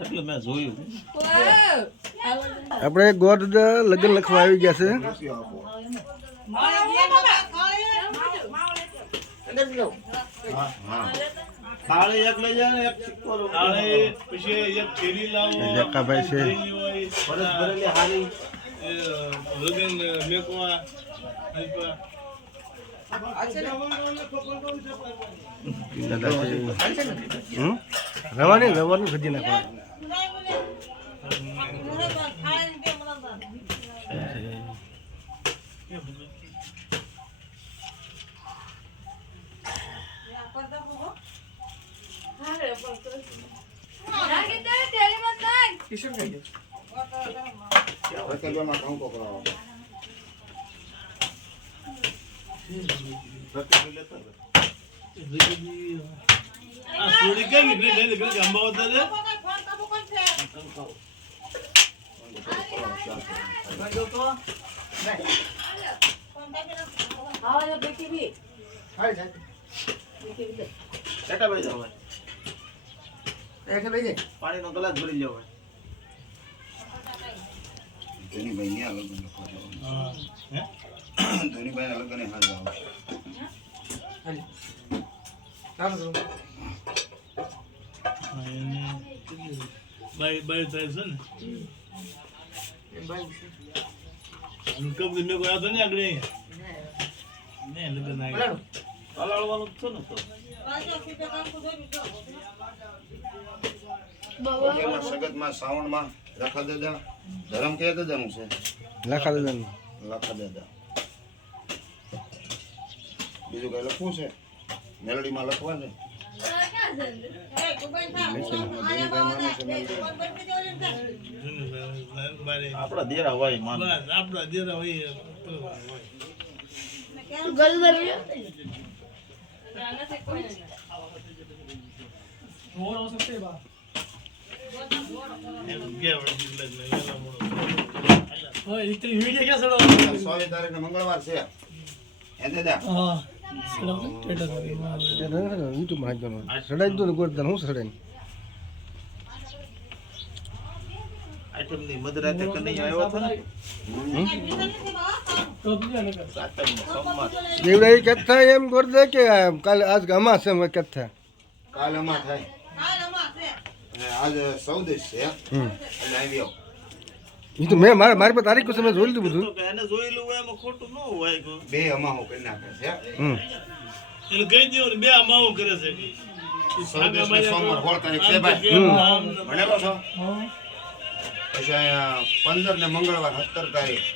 એટલે મેં જોયું આપણે ગોડ લગ્ન લખવા આવી ગયા છે. થાળી એક લઈ જાય ને એક સિક્કો થાળી પછી એક થેલી લાવો જક્કાભાઈ છે. પરસ ભરેલી હારી લગન મેકવા રવાની ભજી નાખવા. સોડી કઈ નીકળી અંબાવતા છે પાણી નો ગ્લાસ ભરી લેવો ધોનીભાઈ લગન બાય બાય થાય છે ને કબડી મેં કોઈ હતો ને આગળ ને લગન આવી હલાળવાનું છે ને તો સગતમાં શ્રાવણમાં લખા દાદા ધરમ કયા દાદાનું છે? લખા દાદાનું. લખા દાદા. બીજું કઈ લખવું છે? મેલડીમાં લખવા છે? આપડા દેરા હોય માન આપડા દેરા હોય મંગળવાર છે યુટ્યુબ માં સડાઈ દો ને ગોરદાન હું સડાઈ આઈટમ ની મધરાતે કનૈયા આવ્યો હતો ને દેવડા એ કથા એમ ગોરદા કે કાલે આજ અમાસ છે કથા કાલ અમા થાય આજ 14 છે એટલે આવ્યો એ તો મેં મારી પાસે તારીખ સમય જોઈ લીધું બધું. એને જોયેલું હોય એમાં ખોટું ન હોય બે અમાહો કરી નાખે છે એટલે કહી દો ને બે અમાહો કરે છે સોમવાર 16 તારીખ છે ભાઈ ભણેલો છો પછી 15 ને મંગળવાર 17 તારીખ